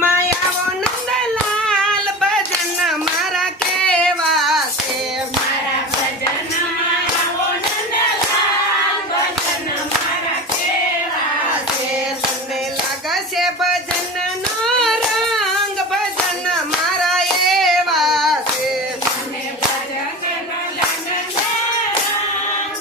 માં આવો નંદલાલ ભજન મારા કેવા છે મારા ભજનમાં આવો નંદલાલ ભજન મારા કેવા છે તમને લાગશે ભજન નો રંગ ભજન મારા એવા છે મને ભજનનો નંદલાલ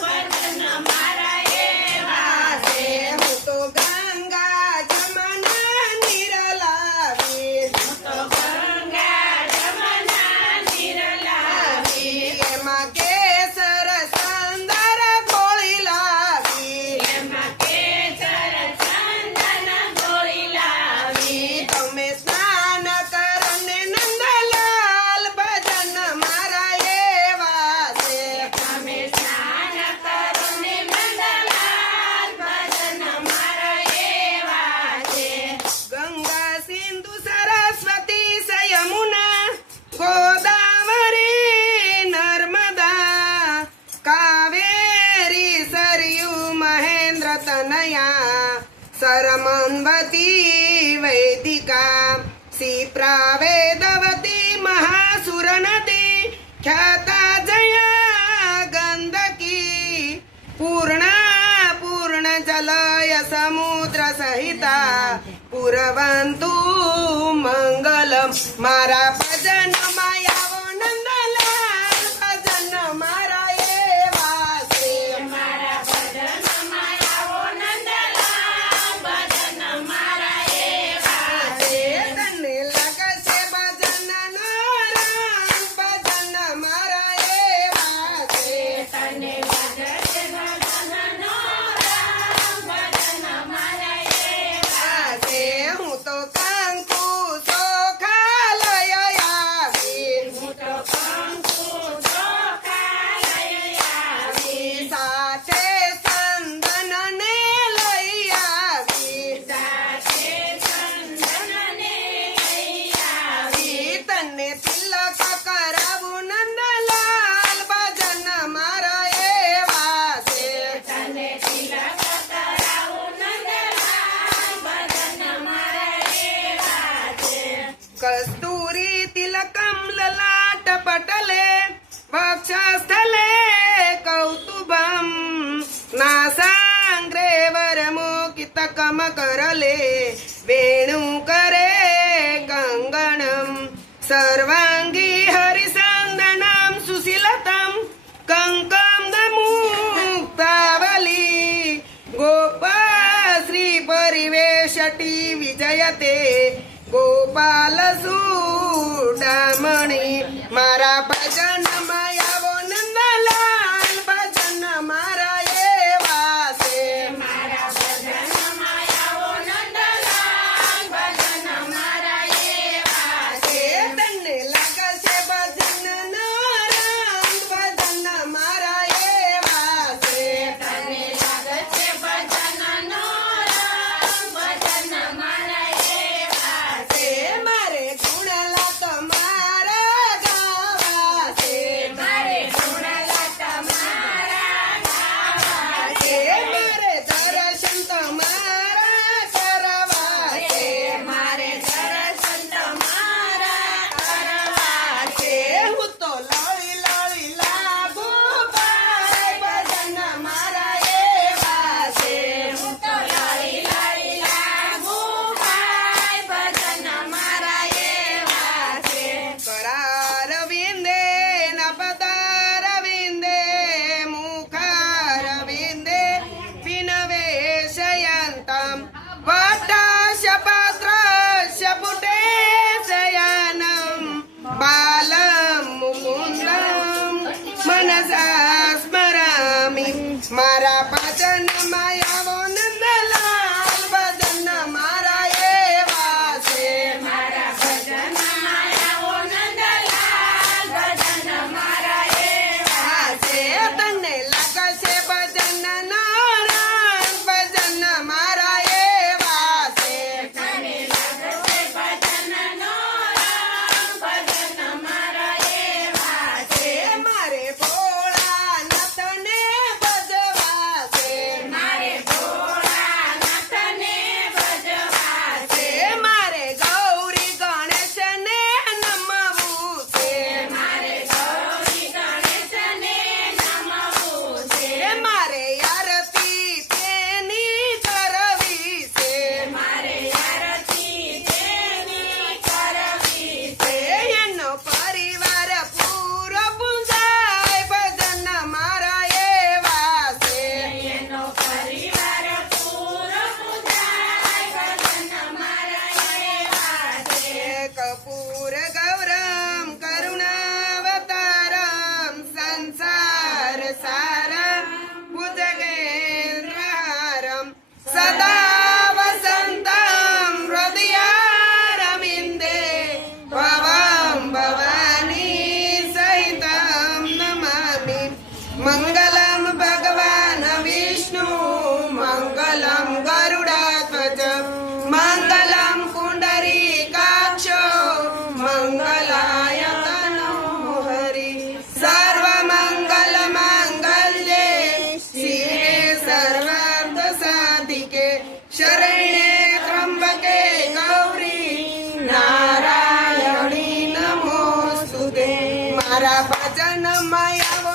ભજન મારા એવા છે હું તો ગંગા જમના નીર લાવી તો ગંગા જમના નીર લાવી એમાં કેસર સંદર ગોળી લાવી એમાં કેસર ચંદન ગોળી લાવી તમે સ્નાન કરો ને નંદલાલ ભજન મારા એવા છે તમે સ્નાન કરો ને નંદલાલ ભજન મારા એવા છે ગંગા સિંધુ સરસ્વતી યમુના ગોદાવરી નર્મદા કાવેરી સરયુ મહેન્દ્ર તનયા સરમંવતી વૈદિકા ક્ષિપ્રા વેદવતી મહાસુર નદી ખ્યાતા જયા ગંદકી પૂર્ણ જલય સમુદ્ર સહિતા પુરવંતુ મંગલમ મારા ભજન આવો નંદલાલ ભજન મારા એવા છે મારા ભજનમાં આવો નંદલાલ ભજન મારા એવા છે તને લાગશે ભજન નો રંગ ભજન મારા એવા છે તને ભજશે ભજનનો રામ ભજન મારા એવા છે હું તો કંકુ ચોખા લઈ આવી હું તો કંકુ ચોખા લઈ આવી સાથે ચંદન ને લઈ આવી સાથે ચંદનને લઈ આવી તને તિલક કરાવું નંદલાલ ભજન મારા એવા છે તને તિલક કરાવું નંદલાલ ભજન મારા એવા છે કસ્તુરી તિલકમ લલાટ પટલે વક્ષસ્થલે કૌતુભમ નાસાંગ્રે વરમોકિતકમ કરલે વેણુ કરે કંગણમ સર્વાંગી હરિસંદનમ સુશીલતમ કંકમ મુક્તાવલી ગોપા શ્રી પરિવેશટી વિજયતે ગોપાલ સુડામણી મારા ભજન આવો નંદલાલ ભજન મારા એવા છે મારા ભજનમાં આવો નંદલાલ ભજન મારા એવા છે તને લાગશે ભજન નો રંગ ભજન મારા એવા છે તને લાગશે ભજનનો રામ ભજન મારા એવા છે મારે ગુણલા તમારા ગાવા છે મારા ભજનમાં આવો